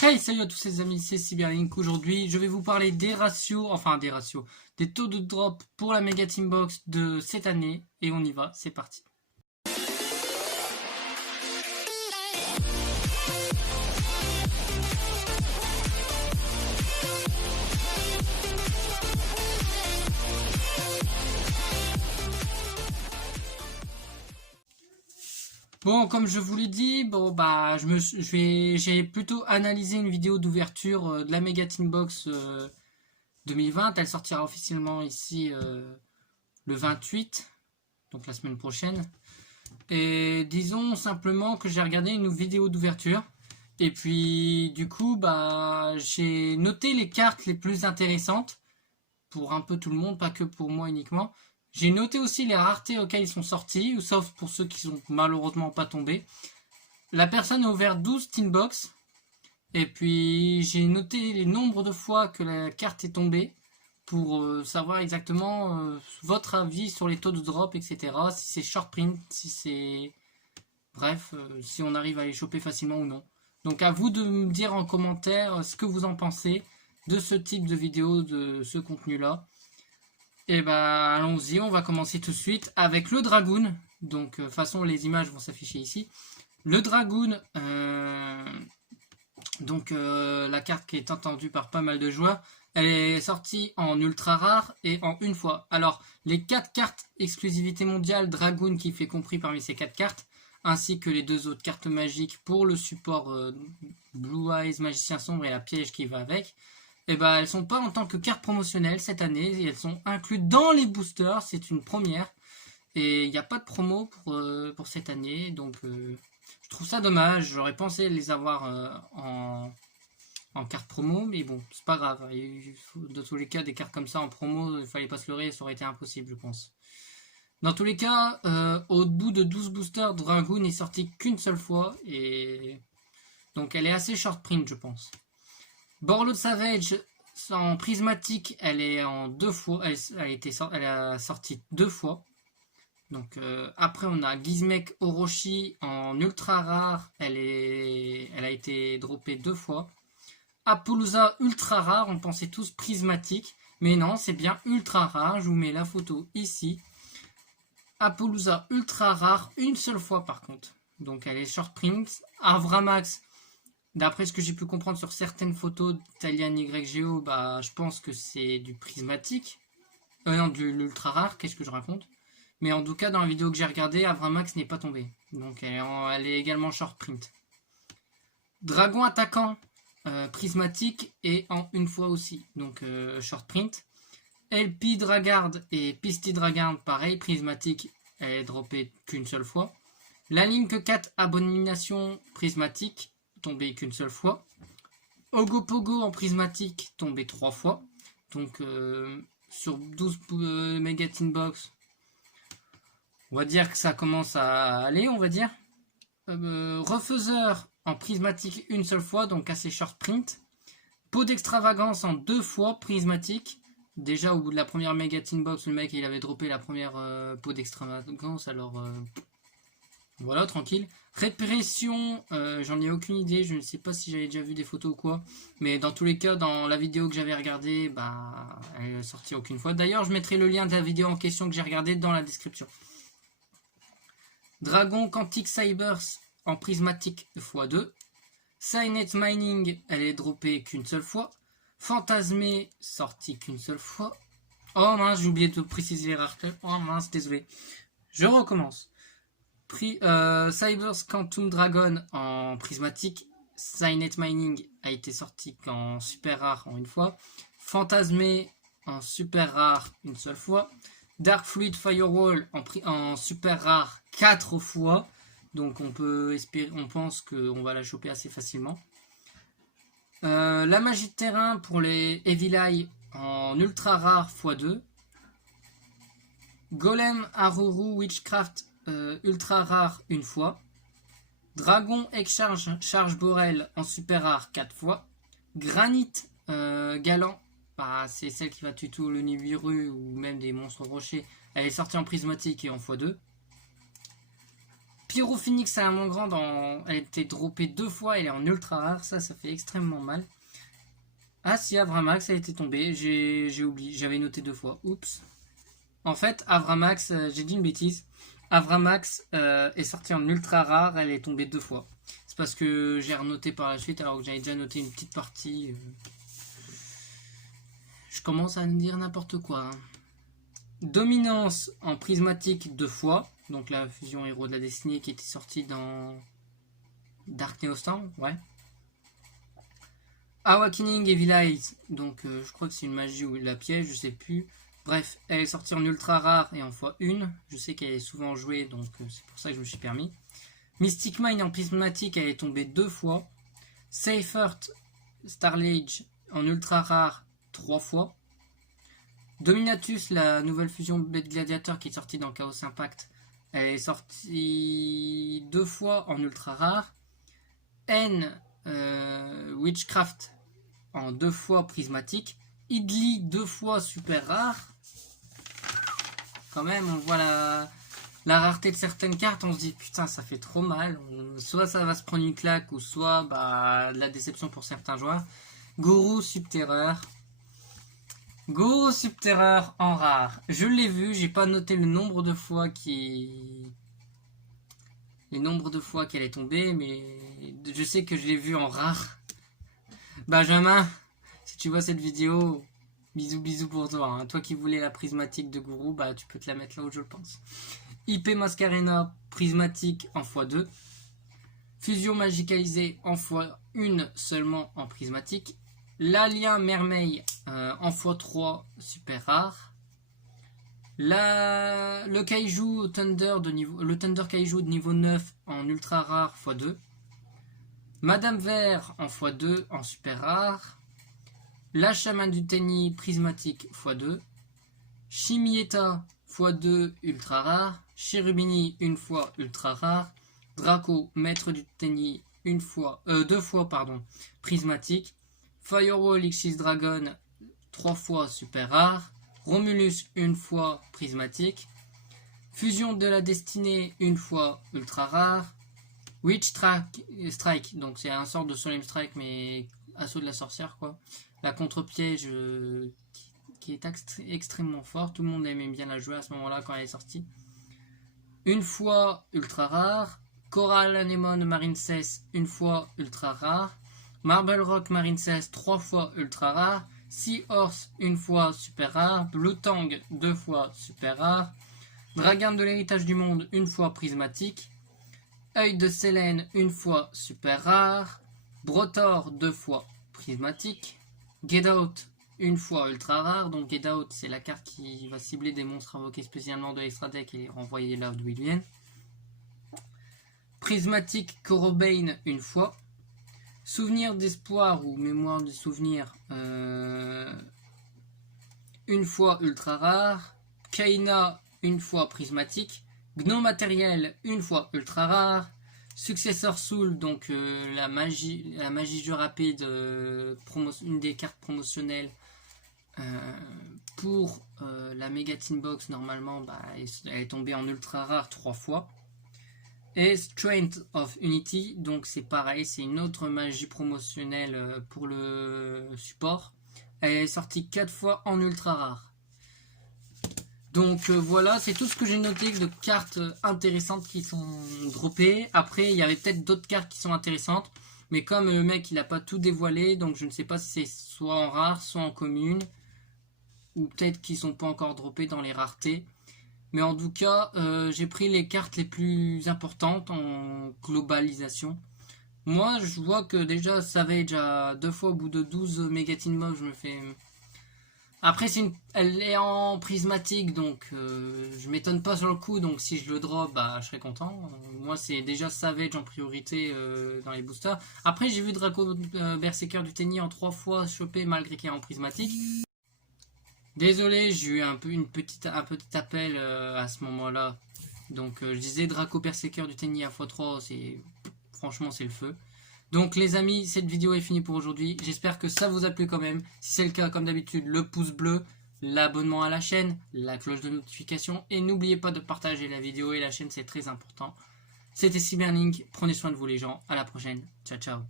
Hey, salut à tous les amis, c'est Cyberlink. Aujourd'hui, je vais vous parler des ratios, des taux de drop pour la Mega Team Box de cette année. Et on y va, c'est parti. Bon, comme je vous l'ai dit, j'ai plutôt analysé une vidéo d'ouverture de la Mega Team Box 2020. Elle sortira officiellement ici le 28, donc la semaine prochaine. Et disons simplement que j'ai regardé une vidéo d'ouverture. Et puis, du coup, j'ai noté les cartes les plus intéressantes pour un peu tout le monde, pas que pour moi uniquement. J'ai noté aussi les raretés auxquelles ils sont sortis, sauf pour ceux qui sont malheureusement pas tombés. La personne a ouvert 12 Tinbox. Et puis, j'ai noté les nombres de fois que la carte est tombée pour savoir exactement votre avis sur les taux de drop, etc. Si c'est short print, si c'est... Bref, si on arrive à les choper facilement ou non. Donc à vous de me dire en commentaire ce que vous en pensez de ce type de vidéo, de ce contenu-là. Et allons-y, on va commencer tout de suite avec le Dragoon. Donc de toute façon, les images vont s'afficher ici. Le Dragoon, la carte qui est entendue par pas mal de joueurs, elle est sortie en ultra rare et en une fois. Alors, les 4 cartes exclusivité mondiale Dragoon qui fait compris parmi ces 4 cartes, ainsi que les 2 autres cartes magiques pour le support Blue Eyes, Magicien Sombre et la piège qui va avec, elles sont pas en tant que carte promotionnelle cette année, et elles sont incluses dans les boosters, c'est une première. Et il n'y a pas de promo pour cette année, donc je trouve ça dommage. J'aurais pensé les avoir en carte promo, mais bon, c'est pas grave. Dans tous les cas, des cartes comme ça en promo, il fallait pas se leurrer, ça aurait été impossible, je pense. Dans tous les cas, au bout de 12 boosters, Dragoon n'est sorti qu'une seule fois, et donc elle est assez short print, je pense. Borreload Savage, en prismatique, elle est en 2 fois, elle a sorti 2 fois. Donc après on a Gizmek Orochi en ultra rare, elle a été droppée 2 fois. Apollousa ultra rare, on pensait tous prismatique, mais non, c'est bien ultra rare, je vous mets la photo ici. Apollousa ultra rare, une seule fois par contre. Donc elle est short print. Avramax, d'après ce que j'ai pu comprendre sur certaines photos d'Italian YGO, je pense que c'est du prismatique. Non, de l'ultra rare, qu'est-ce que je raconte? Mais en tout cas, dans la vidéo que j'ai regardée, Avramax n'est pas tombé. Donc elle est également short print. Dragon attaquant, prismatique et en une fois aussi. Donc short print. LP Dragard et Pisty Dragard, pareil, prismatique, elle est droppée qu'une seule fois. La Link 4 Abomination prismatique, tombée qu'une seule fois. Ogopogo en prismatique, tombé 3 fois. Donc sur 12 Mega Tin Box, on va dire que ça commence à aller, on va dire. Refaiseur en prismatique une seule fois, donc assez short print. Pot d'extravagance en 2 fois, prismatique. Déjà au bout de la première Mega Tin Box, le mec il avait droppé la première pot d'extravagance, alors voilà, tranquille. Répression, j'en ai aucune idée, je ne sais pas si j'avais déjà vu des photos ou quoi. Mais dans tous les cas, dans la vidéo que j'avais regardée, elle est sortie aucune fois. D'ailleurs, je mettrai le lien de la vidéo en question que j'ai regardée dans la description. Dragon Quantic Cybers en prismatique x2. Signet Mining, elle est droppée qu'une seule fois. Fantasmé, sorti qu'une seule fois. Oh mince, j'ai oublié de préciser les raretés. Oh mince, désolé. Je recommence. Cybers Quantum Dragon en prismatique. Signet Mining a été sorti qu'en super rare en une fois. Fantasmé en super rare une seule fois. Dark Fluid Firewall en super rare 4 fois. Donc on peut espérer, on pense qu'on va la choper assez facilement. La magie de terrain pour les Evil Eye en ultra rare x2. Golem Aruru Witchcraft ultra rare une fois. Dragon Excharge Charge Borel en super rare 4 fois. Granite Galant, c'est celle qui va tuer tout le Nibiru ou même des monstres rochers. Elle est sortie en prismatique et en x2. Pyrophoenix à la main grande, elle était droppée 2 fois, elle est en ultra rare, ça fait extrêmement mal. Ah si, Avramax a été tombé, j'ai oublié, j'avais noté 2 fois, oups. En fait, Avramax, j'ai dit une bêtise, Avramax est sortie en ultra rare, elle est tombée 2 fois. C'est parce que j'ai renoté par la suite alors que j'avais déjà noté une petite partie. Je commence à me dire n'importe quoi. Hein. Dominance en prismatique 2 fois, donc la fusion héros de la destinée qui était sortie dans Dark Neostorm, ouais. Awakening Evil Eyes, donc je crois que c'est une magie ou la piège, je sais plus. Bref, elle est sortie en ultra rare et en x1. Je sais qu'elle est souvent jouée, donc c'est pour ça que je me suis permis. Mystic Mine en prismatique, elle est tombée 2 fois. Seifert Starlage en ultra rare 3 fois. Dominatus, la nouvelle fusion Blade Gladiator qui est sortie dans Chaos Impact, elle est sortie 2 fois en ultra rare. N Witchcraft en 2 fois prismatique. Idli 2 fois super rare. Quand même, on voit la rareté de certaines cartes, on se dit putain ça fait trop mal. Soit ça va se prendre une claque, ou soit de la déception pour certains joueurs. Gourou Subterreur. Gourou Subterreur en rare. Je l'ai vu, j'ai pas noté le nombre de fois qu'elle est tombée, mais je sais que je l'ai vu en rare. Benjamin, si tu vois cette vidéo, bisous pour toi. Hein. Toi qui voulais la prismatique de Gourou, tu peux te la mettre là où je le pense. IP Mascarena prismatique en x2. Fusion magicalisée en x1 seulement en prismatique. L'Alien Mermeil en x3 super rare. Le Kaiju Thunder le Thunder Kaiju de niveau 9 en ultra rare x2. Madame Vert en x2 en super rare. La Chaman du Tenny prismatique x2. Chimieta x2 ultra rare. Cherubini une fois ultra rare. Draco maître du Tenny 2 fois prismatique. Firewall Xyz Dragon 3 fois super rare. Romulus une fois prismatique. Fusion de la destinée une fois ultra rare. Witch Strike, donc c'est un sort de Solemn Strike mais assaut de la sorcière quoi. La contre-piège qui est extrêmement fort. Tout le monde aimait bien la jouer à ce moment-là quand elle est sortie. Une fois ultra rare. Coral Anemone Marine 16 une fois ultra rare. Marble Rock Marine 16 3 fois ultra rare. Sea Horse une fois super rare. Blue Tang 2 fois super rare. Dragon de l'héritage du monde une fois prismatique. Œil de Sélène une fois super rare. Brotor 2 fois prismatique. Get Out une fois ultra rare. Donc Get Out c'est la carte qui va cibler des monstres invoqués spécialement de l'extra deck et les renvoyer là d'où ils viennent. Prismatique Corobane une fois. Souvenir d'espoir ou mémoire de souvenir une fois ultra rare. Kaina une fois prismatique. Gnome matériel une fois ultra rare. Successor Soul, donc la magie jeu rapide, une des cartes promotionnelles pour la Mega Tin Box. Normalement elle est tombée en ultra rare 3 fois. Et Strength of Unity, donc c'est pareil, c'est une autre magie promotionnelle pour le support. Elle est sortie 4 fois en ultra rare. Donc voilà, c'est tout ce que j'ai noté de cartes intéressantes qui sont droppées. Après, il y avait peut-être d'autres cartes qui sont intéressantes. Mais comme le mec, il n'a pas tout dévoilé, donc je ne sais pas si c'est soit en rare, soit en commune. Ou peut-être qu'ils ne sont pas encore droppés dans les raretés. Mais en tout cas, j'ai pris les cartes les plus importantes en globalisation. Moi, je vois que déjà Savage a 2 fois au bout de 12 Megatin Mob, je me fais... Après, elle est en prismatique, donc je m'étonne pas sur le coup. Donc si je le drop, je serai content. Moi, c'est déjà Savage en priorité dans les boosters. Après, j'ai vu Draco Berserker du Tenny en 3 fois choper malgré qu'il est en prismatique. Désolé, j'ai eu un petit appel à ce moment-là. Donc je disais Draco Berserker du Tenny à x3, franchement c'est le feu. Donc les amis, cette vidéo est finie pour aujourd'hui. J'espère que ça vous a plu quand même. Si c'est le cas, comme d'habitude, le pouce bleu, l'abonnement à la chaîne, la cloche de notification. Et n'oubliez pas de partager la vidéo et la chaîne, c'est très important. C'était Cyberlink. Prenez soin de vous les gens. À la prochaine. Ciao, ciao.